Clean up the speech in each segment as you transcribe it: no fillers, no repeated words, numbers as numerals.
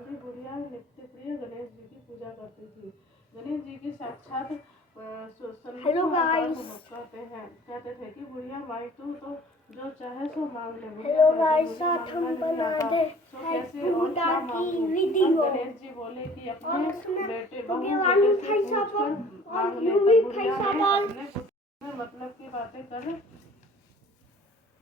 भी बुढ़िया नित्य प्रिय गणेश जी की पूजा करती थी। गणेश जी की साक्षात कहते थे कि बुढ़िया माई तू तो जो चाहे सो मांग ले। हेलो गाइस, आज हम बना दे कैसे और क्या मांगू? गणेश जी बोले कि अपने बेटे बहू बेटे से पूछकर मांग ले। बुढ़िया ने अपने पुत्र में मतलब की बातें कर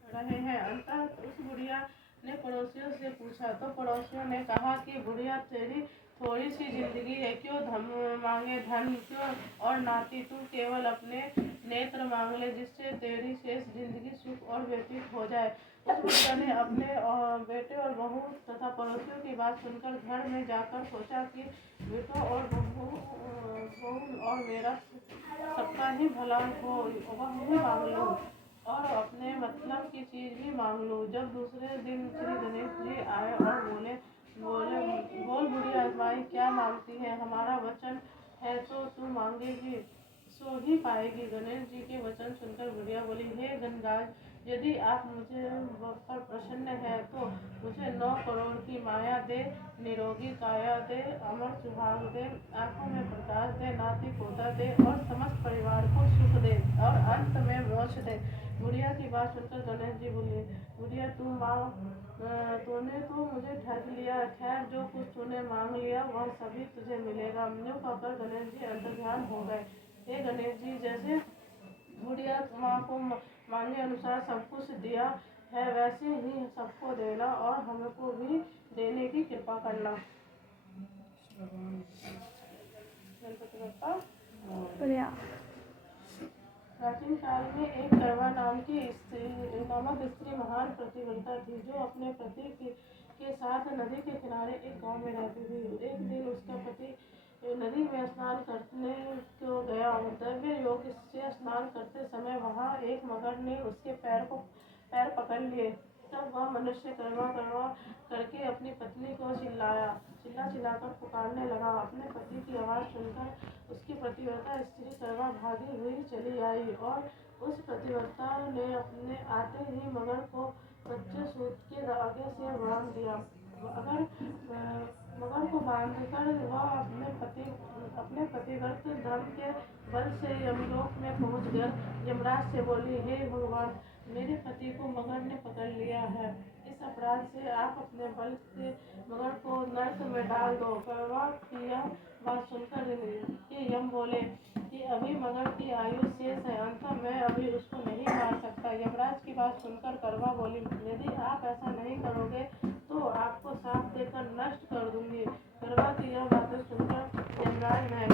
रहे हैं। अंततः उस बुढ़िया ने पड़ोसियों से पूछा तो पड़ोसियों ने कहा कि बुढ़िया तेरी थोड़ी सी जिंदगी है, क्यों मांगे धन, क्यों और नाती, तू केवल अपने नेत्र मांग ले जिससे तेरी शेष जिंदगी सुख और व्यतीत हो जाए। उस बुढ़िया ने अपने बेटे और बहू तथा पड़ोसियों की बात सुनकर घर में जाकर सोचा कि बेटा और बहू और मेरा सबका ही भला हो, वह भी मांग लूं और अपने मतलब की चीज भी मांग लूं। जब दूसरे दिन श्री गणेश जी आए और बोल बुढ़िया माई क्या मांगती है? हमारा वचन है तो तू मांगेगी सो ही पाएगी। गणेश जी के वचन सुनकर बुढ़िया बोली, हे गणराज, यदि आप मुझे पर प्रसन्न है तो मुझे 9 करोड़ की माया दे, निरोगी काया दे, अमर सुहाग दे, आंखों में प्रकाश दे, नाती पोता दे और समस्त परिवार को सुख दे और अंत में मोक्ष दे। बुढ़िया की बात सुनकर गणेश जी बोले, बुढ़िया तूने तो मुझे ठग लिया। खैर, जो कुछ तूने मांग लिया वह सभी तुझे मिलेगा। यूँ कहकर गणेश जी अंतर्ध्यान हो गए। हे गणेश जी, जैसे बुढ़िया माँ को मांगे अनुसार सब कुछ दिया है, वैसे ही सबको देना और हमको भी देने की कृपा करना। प्राचीन काल में एक करवा नामक स्त्री महान पतिव्रता थी, जो अपने पति के साथ नदी के किनारे एक गांव में रहती थी। एक दिन उसका पति नदी में स्नान करने को गया। दैवीय योग से स्नान करते समय वहां एक मगर ने उसके पैर पकड़ लिए। तब वह मनुष्य करवा करके अपनी पत्नी को चिल्लाकर पुकारने लगा। अपने पति की आवाज सुनकर उसकी पतिव्रता स्त्री करवा भागी हुई चली आई और उस पतिव्रता ने अपने आते ही मगर को कच्चे सूत के धागे से बांध दिया। मगर को बांधकर वह अपने पतिव्रत धर्म के बल से यमलोक में पहुंच गया। यमराज से बोली, हे भगवान, मेरे पति को मगर ने पकड़ लिया है। इस अपराध से आप अपने बल से मगर को नरक में डाल दो। करवा की यह बात सुनकर के यम बोले कि अभी मगर की आयु शेष है, अंततः मैं अभी उसको नहीं मार सकता। यमराज की बात सुनकर करवा बोली, यदि आप ऐसा नहीं करोगे तो आपको साथ देकर नष्ट कर दूंगी। करवा की यह बातें सुनकर यमराज ने